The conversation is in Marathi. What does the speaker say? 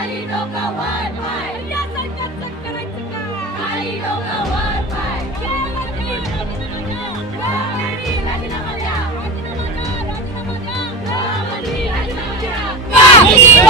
काळी डोकं वर पाय या सरकारचं करायचं काय काळी डोकं वर पाय राजीनामा द्या राजीनामा द्या राजीनामा द्या